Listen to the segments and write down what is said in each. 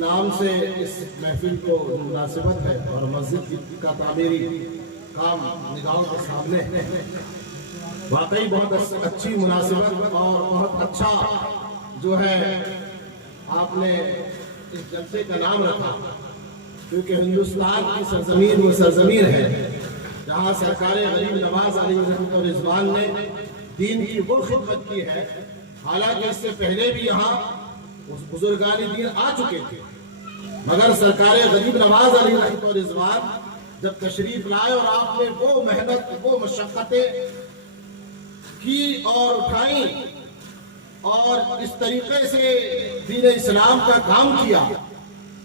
नाम से इस महफिल को मुनासिबत है और मस्जिद का तामीरी काम निगाहों के सामने है। वाकई बहुत अच्छी मुनासिबत और बहुत अच्छा जो है आपने इस जलसे का नाम रखा, क्योंकि हिंदुस्तान की सरजमीन वो सरजमीन है जहाँ सरकार गरीब नवाज अलैहि और रिजवान ने दीन की वो खिदमत की है। हालांकि इससे पहले भी यहाँ बुजुर्गान दीन आ चुके थे, मगर सरकार गरीब नवाज अलैहि और रिजवान जब तशरीफ लाए और आपने वो मेहनत वो मशक्क़तें की और उठाई और इस तरीके से दीन इस्लाम का काम किया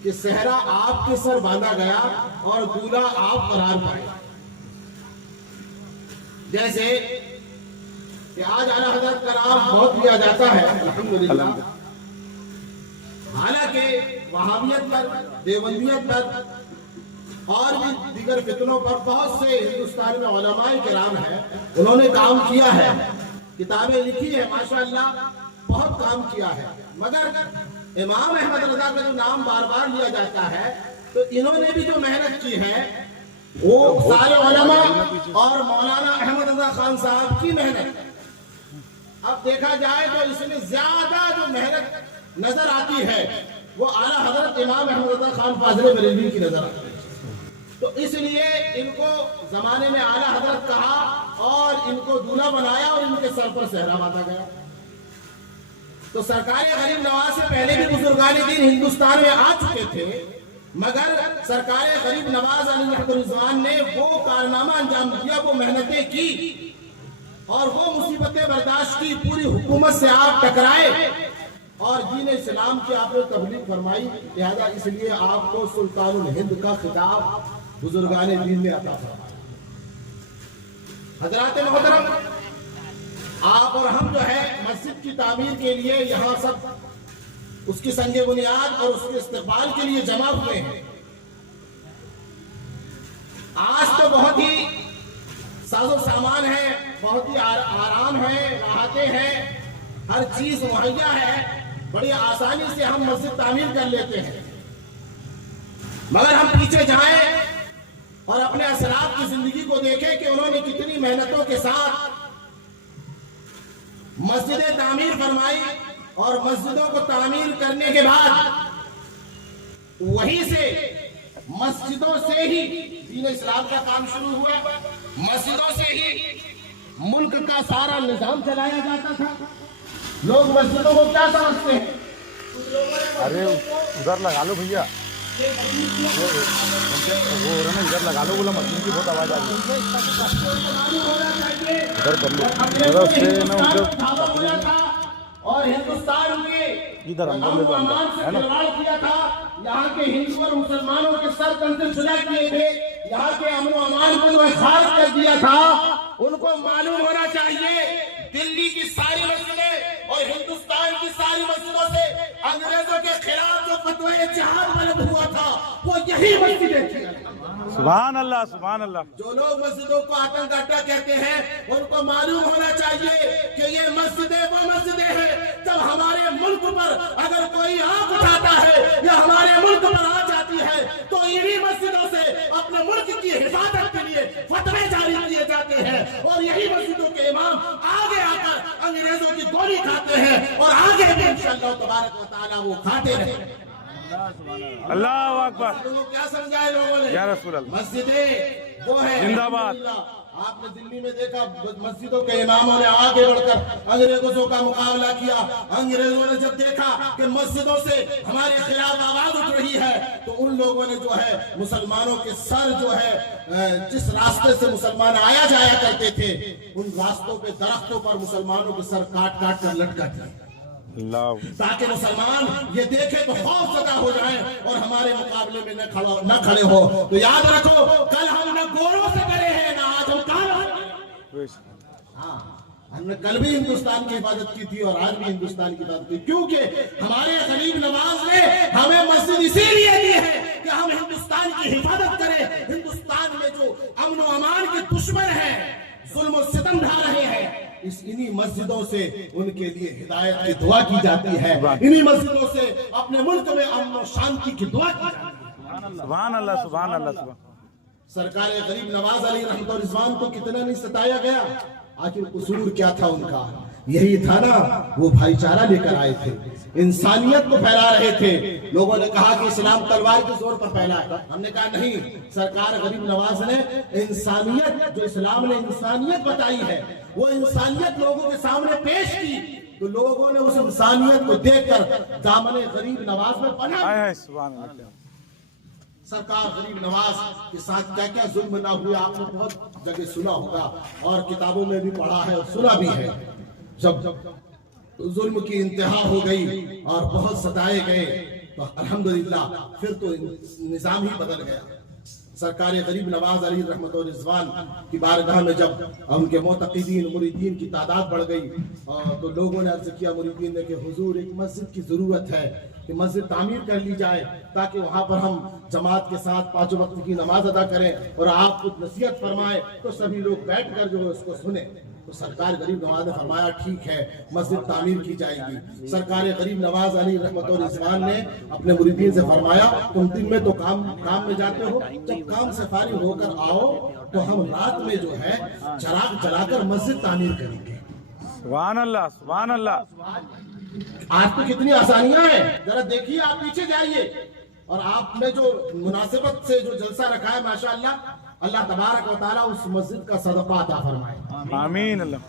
कि सहरा आपके सर बांधा गया और दूल्हा आप करार पाए। जैसे कि आज आला हज़रत का नाम बहुत लिया जाता है अल्हम्दुलिल्लाह, हालांकि वहाबियत पर, देवबंदियत पर और भी दीगर फितनों पर बहुत से हिंदुस्तान में उलमाए किराम हैं, उन्होंने काम किया है, किताबें लिखी है, माशाअल्लाह बहुत काम किया है। मगर इमाम अहमद रजा का जो नाम बार बार लिया जाता है, तो इन्होंने भी जो मेहनत की है वो सारे उलमा और मौलाना अहमद रजा खान साहब की मेहनत। अब देखा जाए तो इसमें ज्यादा जो मेहनत नजर आती है वो आला हजरत इमाम अहमद रजा खान फाजिल बरेलवी की नजर आती है। तो इसलिए इनको जमाने में आला हजरत कहा और इनको दूल्हा बनाया और इनके सर पर सहरा बांधा गया। तो सरकार गरीब नवाज से पहले भी बुजुर्गान दीन हिंदुस्तान में आ चुके थे, मगर सरकार गरीब नवाज अलैहि रिजवान ने वो कारनामा अंजाम दिया, वो मेहनतें की और वो मुसीबतें बर्दाश्त की, पूरी हुकूमत से आप टकराए और दीन इस्लाम की आपने तबलीग फरमाई। लिहाजा इसलिए आपको सुल्तानुल हिंद का खिताब बुजुर्गान दीन ने अता फरमाया। हजरात मोहतरम, आप और हम जो है मस्जिद की तामीर के लिए यहाँ सब उसकी संगे बुनियाद और उसके इस्तेमाल के लिए जमा हुए हैं। आज तो बहुत ही साजो सामान है, बहुत ही आराम है, राहतें हैं, हर चीज मुहैया है, बड़ी आसानी से हम मस्जिद तामीर कर लेते हैं। मगर हम पीछे जाएं और अपने असलाफ की जिंदगी को देखें कि उन्होंने कितनी मेहनतों के साथ मस्जिदें तामीर फरमाई और मस्जिदों को तामीर करने के बाद वहीं से मस्जिदों से ही दीन इस्लाम का काम शुरू हुआ। मस्जिदों से ही मुल्क का सारा निजाम चलाया जाता था। लोग मस्जिदों को क्या समझते हैं? अरे उधर लगा लो भैया, वो हो रहा ना, इधर लगा लो, बोला मस्जिद की बहुत आवाज आ रही है, इधर कर लो, उससे ना उधर और हिंदुस्तान के इधर अंदर ले लो, है ना, किया था। यहाँ के हिंदू और मुसलमानों के सर कंधे सुलह किए थे, यहाँ के अमन अमान को जो खारिज कर दिया था। उनको मालूम होना चाहिए दिल्ली की सारी मस्जिदें और हिंदुस्तान की सारी मस्जिदों से अंग्रेजों के खिलाफ जो फतवा जिहाद बुलंद हुआ था वो यही मस्जिदें थी। सुभान अल्लाह, सुभान अल्लाह। जो लोग मस्जिदों को आतंक अड्डा कहते हैं, उनको मालूम होना चाहिए कि ये मस्जिदें वो मस्जिदें हैं जब हमारे मुल्क पर अगर कोई आंख उठाता है या हमारे मुल्क पर आ जाती है तो इन्हीं मस्जिदों से अपने मुल्क की हिफाजत के लिए फतवे जारी किए जाते हैं और यही मस्जिदों के इमाम आगे आकर अंग्रेजों की गोली खाते हैं और आगे भी इंशाअल्लाह तबारक व तआला वो खाते रहे। अल्लाह अकबर। क्या समझाए लोगों ने? या रसूल अल्लाह। मस्जिदें वो है जिंदाबाद। आपने दिल्ली में देखा मस्जिदों के इमामों ने आगे बढ़कर अंग्रेजों का मुकाबला किया। अंग्रेजों ने जब देखा कि मस्जिदों से हमारे खिलाफ आवाज उठ रही है तो उन लोगों ने जो है मुसलमानों के सर जो है जिस रास्ते से मुसलमान आया जाया करते थे उन रास्तों पे दरख्तों पर मुसलमानों के सर काट काट कर लटका दिया, ताकि मुसलमान ये देखे तो खौफ ज़दा हो जाए और हमारे मुकाबले में न खड़े हो। तो याद रखो, कल हमने गोरों से करे हैं ना आज हम कहाँ। हाँ, हमने कल भी हिंदुस्तान की हिफाजत की थी और आज भी हिंदुस्तान की हिफाजत की, क्योंकि हमारे गरीब नवाज ने हमें मस्जिद इसीलिए दी है कि हम हिंदुस्तान की हिफाजत करें। हिंदुस्तान में जो अमन अमान के दुश्मन है, जुल्म और सितम ढा रहे हैं, इन्हीं मस्जिदों से उनके लिए हिदायत की दुआ की जाती है, इन्हीं मस्जिदों से अपने मुल्क में अमन और शांति की दुआ की जाती है। सुभान अल्लाह, सुभान अल्लाह, सुभान। सरकार गरीब नवाज अली रहमत और रिजवान को कितना नहीं सताया गया, आखिर कसूर क्या था उनका? यही था ना, वो भाईचारा लेकर आए थे, इंसानियत को फैला रहे थे। लोगों ने कहा कि इस्लाम तलवार के जोर पर फैला है, हमने कहा नहीं, सरकार गरीब नवाज ने इंसानियत, जो इस्लाम ने इंसानियत बताई है, वो इंसानियत लोगों के सामने पेश की, तो लोगों ने उस इंसानियत को देखकर दामने गरीब नवाज में पनाह हाय हाय, सुभान अल्लाह। सरकार गरीब नवाज के साथ क्या क्या जुल्म ना हुआ, आपने बहुत जगह सुना होगा और किताबों में भी पढ़ा है और सुना भी है। जब जुल्म की इंतहा हो गई और बहुत सताए गए, तो अल्हम्दुलिल्लाह फिर तो निजाम ही बदल गया। सरकार गरीब नवाज अली रहमत और रिजवान की बारगाह में जब उनके मोतक़ीदीन मुरीदीन की तादाद बढ़ गई, तो लोगों ने अर्ज किया मुरीदीन ने कि हुजूर एक मस्जिद की ज़रूरत है कि मस्जिद तामीर कर ली जाए, ताकि वहाँ पर हम जमात के साथ 5 वक्त की नमाज अदा करें और आप कुछ नसीहत फरमाए तो सभी लोग बैठ कर जो है उसको सुने। तो सरकार गरीब नवाज ने फरमाया ठीक है, मस्जिद तामीर की जाएगी। सरकार गरीब नवाज अली रहमत और रिजवान ने अपने मुरीदीन से फरमाया, तुम दिन में तो काम में जाते हो, जब काम से फारिग होकर आओ तो हम रात में जो है चराग जलाकर मस्जिद तामीर करेंगे। सुभान अल्लाह, सुभान अल्लाह। आज तो कितनी आसानियां हैं, जरा देखिए, आप पीछे जाइए और आपने जो मुनासिबत से जो जलसा रखा है माशाअल्लाह, अल्लाह तबारक व तआला उस मस्जिद का सदका अता फरमाए, आमीन अल्लाह।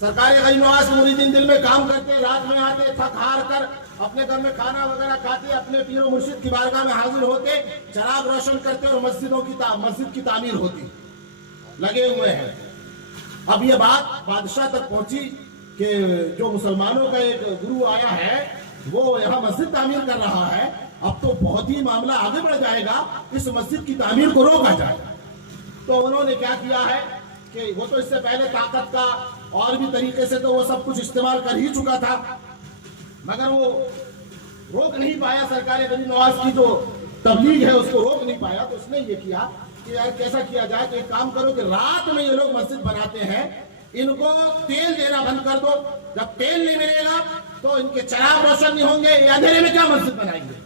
सरकार गरीब नवाज मुरीदीन दिन में काम करते, रात में आते, थक हार कर अपने घर में खाना वगैरह खाते, अपने पीरो मुर्शिद की बारगाह में हाजिर होते, चराग रोशन करते और मस्जिद की तामीर होती, लगे हुए हैं। अब ये बात बादशाह तक पहुंची कि जो मुसलमानों का एक गुरु आया है वो यहाँ मस्जिद तामीर कर रहा है, अब तो बहुत ही मामला आगे बढ़ जाएगा, इस मस्जिद की तामीर को रोका जाए। तो उन्होंने क्या किया है कि वो तो इससे पहले ताकत का और भी तरीके से तो वो सब कुछ इस्तेमाल कर ही चुका था, मगर वो रोक नहीं पाया, सरकार गरीब नवाज की जो तबलीग है उसको रोक नहीं पाया। तो उसने ये किया कि यार कैसा किया जाए, कि एक काम करो कि रात में ये लोग मस्जिद बनाते हैं, इनको तेल देना बंद कर दो, जब तेल नहीं मिलेगा तो इनके चराग रोशन नहीं होंगे, अंधेरे में क्या मस्जिद बनाएंगे।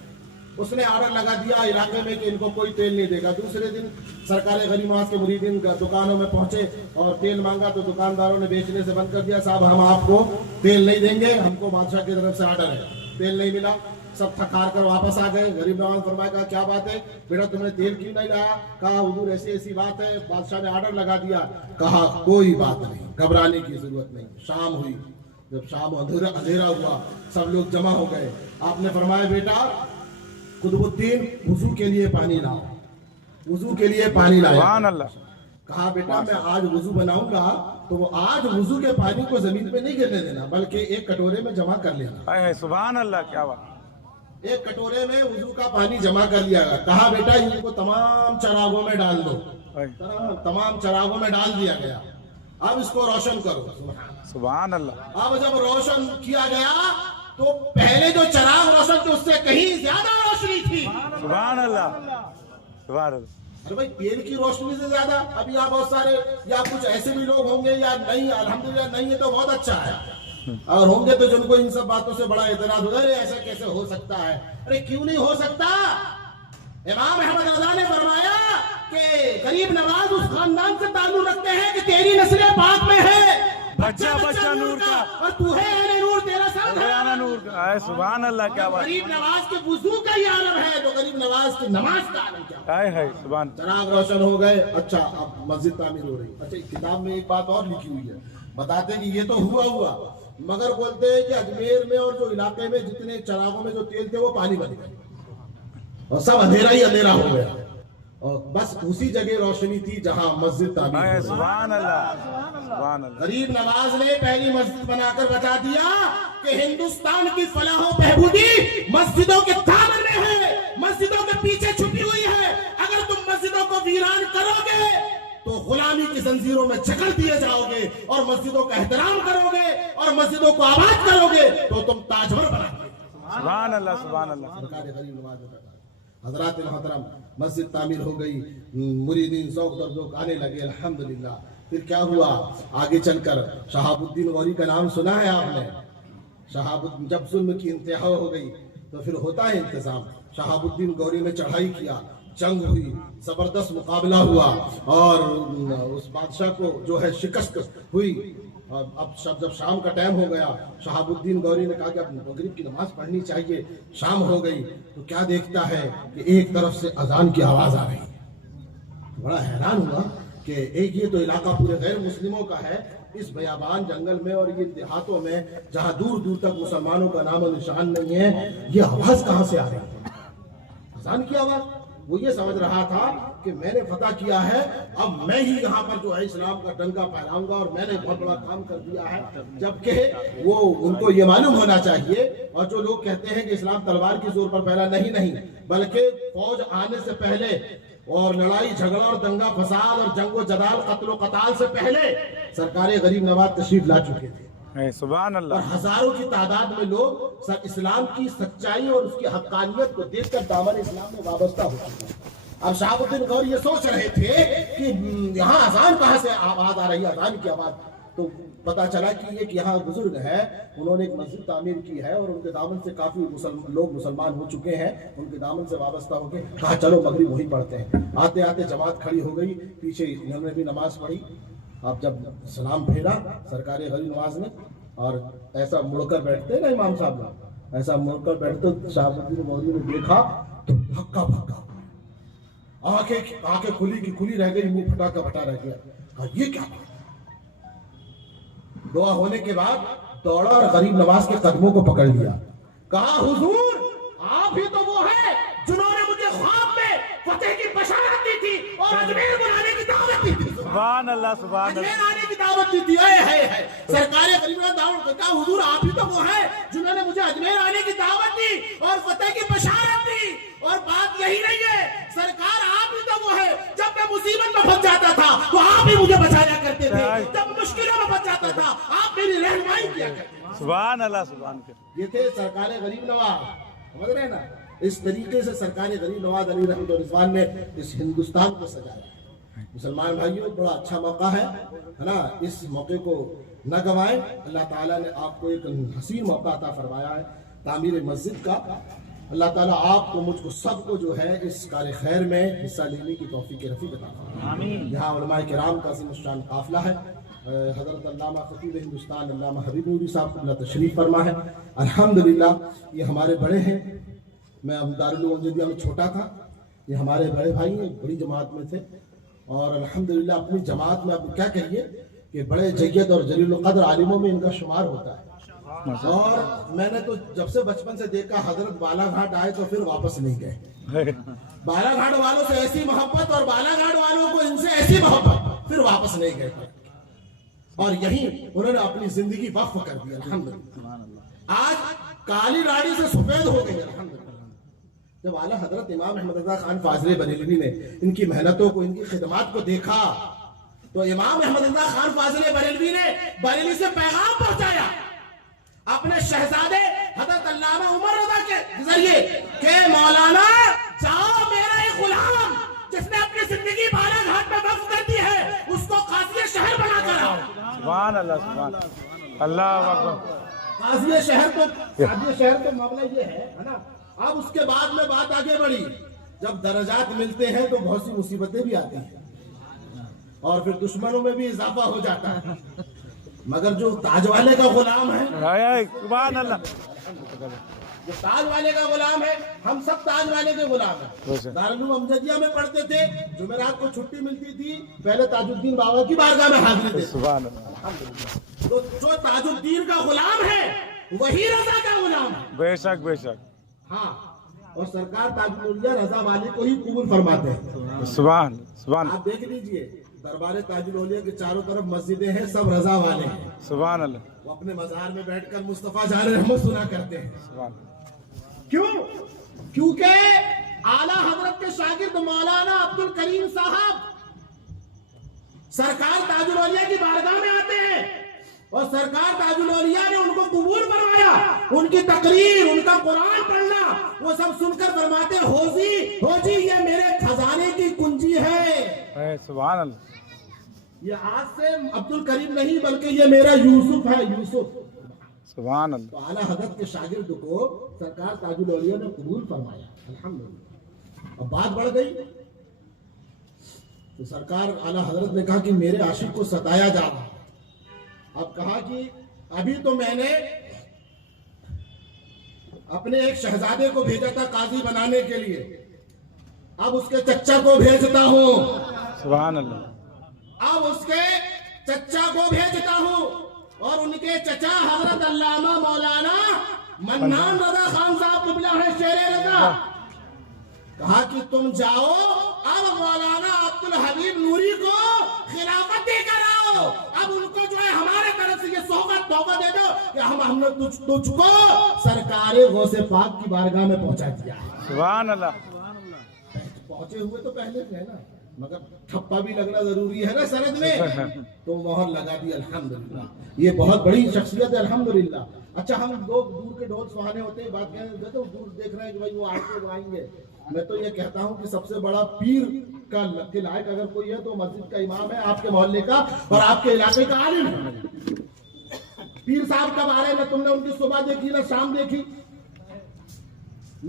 उसने ऑर्डर लगा दिया इलाके में कि इनको कोई तेल नहीं देगा। दूसरे दिन सरकार गरीब नवाज के मुरीदीन दुकानों में पहुंचे और तेल मांगा, तो दुकानदारों ने बेचने से बंद कर दिया, साहब हम आपको तेल नहीं देंगे, हमको बादशाह की तरफ से ऑर्डर है। तेल नहीं मिला, सब थक हार कर वापस आ गए। गरीब नवाज फरमाया, कहा क्या बात है बेटा, तुमने तेल क्यों नहीं लाया? कहा हुजूर ऐसी ऐसी बात है, बादशाह ने ऑर्डर लगा दिया। कहा कोई बात नहीं, घबराने की जरूरत नहीं। शाम हुई, जब शाम अंधेरा हुआ, सब लोग जमा हो गए। आपने फरमाया बेटा कुतुबुद्दीन वुजू के लिए पानी लाओ, वुजू के लिए पानी लाया। सुभान अल्लाह। कहा बेटा मैं आज वुजू बनाऊंगा तो वो आज वुजू के पानी को जमीन पे नहीं गिरने देना, बल्कि एक कटोरे में जमा कर लेना। हाय हाय, सुभान अल्लाह, क्या बात। एक कटोरे में वुजू का पानी जमा कर लिया गया। कहा बेटा इनको तमाम चरागों में डाल दो, तमाम चरागों में डाल दिया गया। अब इसको रोशन करो। सुभान अल्लाह। अब जब रोशन किया गया तो पहले जो चराग रोशन थे उससे कहीं ज्यादा रोशनी थी। सुभान अल्लाह, सुभान अल्लाह। अरे भाई तेल की रोशनी से ज्यादा, अभी यहाँ बहुत सारे या कुछ ऐसे भी लोग होंगे या नहीं, अल्हम्दुलिल्लाह नहीं है तो बहुत अच्छा है, और होंगे तो जिनको इन सब बातों से बड़ा एतराज होगा, अरे ऐसा कैसे हो सकता है। अरे क्यों नहीं हो सकता? इमाम अहमद रज़ा ने फरमाया कि गरीब नवाज उस खानदान से ताल्लुक रखते हैं कि तेरी नस्ल पाक में है, बच्चा बच्चा नूर का, और तू है नूर, तेरा सब है नूर का। हाय सुभान अल्लाह, क्या बात। गरीब नवाज के वुजू का ये आलम है तो गरीब नवाज की नमाज का आलम क्या? हाय हाय, सुभान। चराग रोशन हो गए। अच्छा अब मस्जिद तामीर हो रही। अच्छा किताब में एक बात और लिखी हुई है, बताते कि ये तो हुआ, मगर बोलते हैं कि अजमेर में और जो इलाके में जितने चरागों में जो तेल थे वो पानी बन गए और सब अंधेरा ही अंधेरा हो गया, और बस उसी जगह रोशनी थी जहां मस्जिद तामीर हो रही। सुभान अल्लाह, सुभान अल्लाह। गरीब नवाज ने पहली मस्जिद बनाकर बता दिया कि हिंदुस्तान की फलाह बहबूदी मस्जिदों के दामन में है, मस्जिदों के पीछे छुपी हुई है। अगर तुम मस्जिदों को वीरान करोगे तो गुलामी की जंजीरों में जकड़ दिए जाओगे, और मस्जिदों का एहतराम करोगे और मस्जिदों को आबाद करोगे तो तुम ताजवर बनाओगे। सुभान अल्लाह, सुभान अल्लाह। सरकार गरीब नवाज ने हजरात मोहतरम मस्जिद तामीर हो गई, मुरीदीन ज़ौक़ दर ज़ौक़ आने लगे। अल्हम्दुलिल्लाह फिर क्या हुआ आगे चलकर, शहाबुद्दीन गौरी का नाम सुना है आपने। शहाबुद्दीन जब जुल्म की इंतहा हो गई तो फिर होता है इंतजाम। शहाबुद्दीन गौरी ने चढ़ाई किया, जंग हुई, जबरदस्त मुकाबला हुआ और उस बादशाह को जो है शिकस्त हुई। अब जब शाम का टाइम हो गया, शहाबुद्दीन गौरी ने कहा कि अब मगरिब की नमाज पढ़नी चाहिए, शाम हो गई। तो क्या देखता है कि एक तरफ से अजान की आवाज आ रही है। बड़ा हैरान हुआ कि एक ये तो इलाका पूरे गैर मुस्लिमों का है, इस बयाबान जंगल में और ये देहातों में जहां दूर दूर तक मुसलमानों का नाम और निशान नहीं है, ये आवाज कहां से आ रही है? अजान की आवाज। वो ये समझ रहा था कि मैंने फतह किया है, अब मैं ही यहाँ पर जो है इस्लाम का डंका फहराऊंगा और मैंने बहुत बड़ा काम कर दिया है। जबकि वो उनको ये मालूम होना चाहिए, और जो लोग कहते हैं कि इस्लाम तलवार की जोर पर फैला, नहीं, बल्कि फौज आने से पहले और लड़ाई झगड़ा और दंगा फसाद और जंगो जदाल कत्लो कताल से पहले सरकार गरीब नवाज तशरीफ ला चुके थे। सुभान अल्लाह। और हजारों की तादाद में लोग इस्लाम की सच्चाई और उसकी हक्कानियत को देखकर दामन इस्लाम में वाबस्ता हो चुके हैं। अब शहाबुद्दीन गौरी ये सोच रहे थे कि यहाँ अजान कहाँ से आवाज आ रही है, अजान की आवाज। तो पता चला कि एक यहाँ बुजुर्ग है, उन्होंने एक मस्जिद तामीर की है और उनके दामन से काफी लोग मुसलमान हो चुके हैं, उनके दामन से वाबस्ता हो गए। कहा चलो मगरिब वहीं पढ़ते हैं। आते आते जमात खड़ी हो गई, पीछे इन्होंने भी नमाज पढ़ी। अब जब सलाम फेरा सरकार गरीब नवाज ने और ऐसा मुड़कर बैठते ना इमाम साहब लोग, ऐसा मुड़कर बैठते, शहाबुद्दीन गौरी ने देखा तो भक्का आंखें खुली की खुली रह गई, मुंह फटा का फटा रह गया। कहा ये क्या बात? दुआ होने के बाद दौड़ा और गरीब नवाज के कदमों को पकड़ लिया। कहा हुजूर आप ही तो वो है जिन्होंने मुझे ख्वाब में फतेह की बशारत दी थी और अजमेर बुलाने की दावत दी थी। सुभान अल्लाह, सुभान अल्लाह। अजमेर आने की दावत दी थी। है सरकार गरीब ने दावत। कहा हुजूर आप ही तो वो है जिन्होंने मुझे अजमेर आने की दावत दी और फतेह की बशारत दी। और बात यही नहीं है सरकार, आप ही तो वो है जब मैं मुसीबत में फंस जाता था तो आप ही मुझे बचाया करते थे, जब मुश्किलों में फंस जाता था आप मेरी रहनुमाई किया करते थे। सुभान अल्लाह, सुभान अल्लाह। ये थे सरकार गरीब नवाज, समझ रहे हैं ना। इस तरीके से सरकार गरीब नवाज अली रहमत रिजवान ने इस हिंदुस्तान को सजाया। मुसलमान भाइयों बड़ा अच्छा मौका है ना, इस मौके को न गंवाएं। अल्लाह ताला ने आपको एक हसीन मौका अता फरमाया है तामीर मस्जिद का। अल्लाह ताला आपको मुझको सबको जो है इस कार्य खैर में हिस्सा लेने की तौफीक रफ़ीक अता फरमाए। यहाँ उलमाए किराम का अज़ीमुश्शान काफ़िला है। हज़रत अल्लामा ख़तीब हिंदुस्तान अल्लामा हबीब नूरी साहब क़िबला तशरीफ़ फरमा है। अल्हम्दुलिल्लाह ये हमारे बड़े हैं। मैं अब दारुल उलूम जदिया में छोटा था, ये हमारे बड़े भाई हैं, बड़ी जमात में थे। और अल्हम्दुलिल्लाह अपनी जमात में अब क्या कहिए कि बड़े जय्यद और जलील क़द्र आलिमों में इनका शुमार होता है। और मैंने तो जब से बचपन से देखा हजरत बालाघाट आए तो फिर वापस नहीं गए। बालाघाट वालों से ऐसी मोहब्बत और बालाघाट वालों को इनसे ऐसी मोहब्बत, फिर वापस नहीं गए। और यही उन्होंने अपनी जिंदगी वक्फ कर दी। अल्हम्दुलिल्लाह आज काली रानी से सफेद हो गई। अल्हम्दुलिल्लाह जब आला हजरत इमाम अहमद रज़ा खान फाज़िले बरेलवी ने इनकी मेहनतों को, इनकी खिदमत को देखा तो इमाम अहमद रज़ा खान फाज़िले बरेलवी ने बरेली से पैगाम पहुंचाया अपने शहजादे हज़रत अल्लामा उमर रज़ा के जरिए के मौलाना जाओ मेरा एक गुलाम जिसने अपनी जिंदगी बालाघाट में वक्फ कर दी है उसको काज़ी शहर बनाकर आओ। सुभान अल्लाह, सुभान अल्लाह अकबर। काज़ी शहर तो मामला ये है ना। अब उसके बाद में बात आगे बढ़ी, जब दर्जात मिलते हैं तो बहुत सी मुसीबतें भी आती हैं और फिर दुश्मनों में भी इजाफा हो जाता है। मगर जो ताज वाले का गुलाम है, सुभान अल्लाह, जो ताज वाले का गुलाम है, हम सब ताज वाले के गुलाम हैं। दारुल उलूम अमजदिया में पढ़ते थे, जुमेरात को छुट्टी मिलती थी, पहले ताजुद्दीन बाबा की बारगाह में हाजिरी देते। सुभान अल्लाह। तो जो ताजुद्दीन का गुलाम है वही रजा का गुलाम है। बेशक बेशक। हाँ, और सरकार ताजुल औलिया रजा वाले को ही कबूल फरमाते हैं। सुभान सुभान। आप देख लीजिए दरबार ताजुल औलिया के चारों तरफ मस्जिदें हैं, सब रजा वाले हैं। सुभान अल्लाह। वो अपने मज़ार में बैठकर मुस्तफा जान रहमत सुना करते हैं। सुभान। क्यों? क्योंकि आला हजरत के शागिर्द मौलाना अब्दुल करीम साहब सरकार ताजुल औलिया की बारगाह में आते हैं और सरकार ताजुल औलिया ने उनको कबूल फरमाया। उनकी तकरीर, उनका कुरान पढ़ना, वो सब सुनकर फरमाते हो जी ये मेरे खजाने की कुंजी है। सुभान अल्लाह। یہ آج سے عبد الکریم نہیں بلکہ یہ میرا یوسف ہے، یوسف۔ سبحان اللہ۔ تو اعلیٰ حضرت کے شاگرد کو سرکار تاج الاولیاء نے قبول فرمایا، الحمدللہ۔ اب بات بڑھ گئی تو سرکار اعلیٰ حضرت نے کہا کہ میرے عاشق کو ستایا جا رہا۔ اب کہا کہ ابھی تو میں نے اپنے ایک شہزادے کو بھیجا تھا قاضی بنانے کے لیے، اب اس کے چچا کو بھیجتا ہوں، سبحان اللہ۔ اب اس کے چچا کو بھیجتا ہوں، اور ان کے چچا حضرت علامہ مولانا منان رضا خان صاحب قبلہ ہے، شیر رضا۔ کہا کہ تم جاؤ، اب مولانا عبد الحبیب نوری کو خلافت دے کر آؤ، اب ان کو جو ہے ہمارے طرف سے یہ صحبت توبہ دے دو کہ ہم نے تجھ کو سرکار غوث پاک کی بارگاہ میں پہنچا دیا ہے۔ سبحان اللہ۔ پہنچے ہوئے تو پہلے سے ہے نا، مگر ٹھپا بھی لگنا ضروری ہے نا سند میں، تو مہر لگا دی، الحمدللہ۔ یہ بہت بڑی شخصیت ہے، الحمدللہ۔ اچھا، ہم لوگ دور کے ڈھول سہانے ہوتے ہیں، بات کہنے دیتے دور دیکھ رہے ہیں کہ بھائی وہ آئیں گے۔ میں تو یہ کہتا ہوں کہ سب سے بڑا پیر کا لائق اگر کوئی ہے تو مسجد کا امام ہے، آپ کے محلے کا اور آپ کے علاقے کا عالم ہے۔ پیر صاحب کب آ رہے ہیں؟ تم نے ان کی صبح دیکھی نہ شام دیکھی،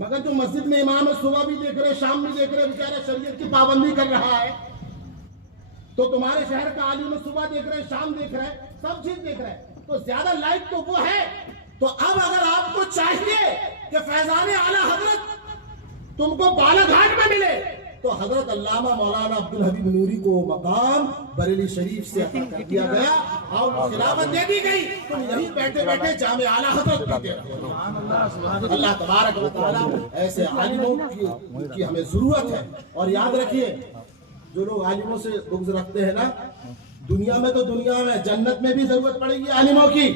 مگر جو مسجد میں امام ہے صبح بھی دیکھ رہے شام بھی دیکھ رہے، بیچارہ شریعت کی پابندی کر رہا ہے۔ تو تمہارے شہر کا عالم صبح دیکھ رہے شام دیکھ رہے، سب چیز دیکھ رہے، تو زیادہ لائق تو وہ ہے۔ تو اب اگر آپ کو چاہیے کہ فیضان اعلیٰ حضرت تم کو بالا گھاٹ میں ملے، تو حضرت علامہ مولانا عبد الحبیب نوری کو مقام بریلی شریف سے عطا کر دیا گیا اور خلافت دے دی گئی۔ تم یہیں بیٹھے بیٹھے جامع اعلیٰ حضرت پیتے رہو۔ اللہ تبارک و تعالی ایسے عالموں کی ہمیں ضرورت ہے۔ اور یاد رکھیے، جو لوگ عالموں سے بغض رکھتے ہیں نا، دنیا میں تو دنیا میں، جنت میں بھی ضرورت پڑے گی عالموں کی۔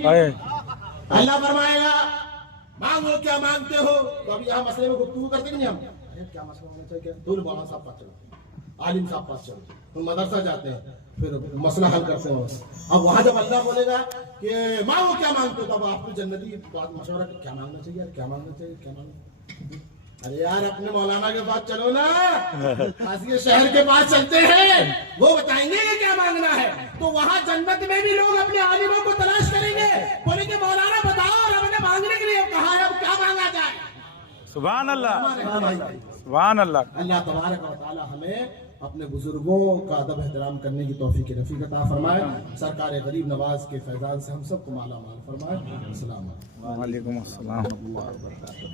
اللہ فرمائے گا مانگو کیا مانگتے ہو، تو اب یہاں مسئلے میں گفتگو کرتے نہیں ہم، کیا مسئلہ ہونا چاہیے، تو مولانا صاحب پاس چلو، عالم صاحب پاس چلو، پھر مدرسہ جاتے ہیں، پھر مسئلہ حل کرتے ہیں۔ اب وہاں جب اللہ بولے گا کہ مانگو کیا مانگتے ہو، تب آپ کو جنتی بات مشورہ کیا مانگنا چاہیے، کیا مانگنا چاہیے، کیا مانگنا۔ ارے یار اپنے مولانا کے پاس چلو نا، قاضی شہر کے پاس چلتے ہیں، وہ بتائیں گے کہ کیا مانگنا ہے۔ تو وہاں جنت میں بھی لوگ اپنے عالموں کو تلاش کریں گے، بولیں گے مولانا بتاؤ، اور ہم نے مانگنے کے لیے کہا ہے، اب کیا مانگا جائے۔ سبحان اللہ، سبحان اللہ۔ اللہ تبارک و تعالی ہمیں اپنے بزرگوں کا ادب احترام کرنے کی توفیق رفیق عطا فرمائے، سرکار غریب نواز کے فیضان سے ہم سب کو مالا مال فرمائے۔ السلام علیکم۔ وعلیکم السلام ورحمۃ اللہ وبرکاتہ۔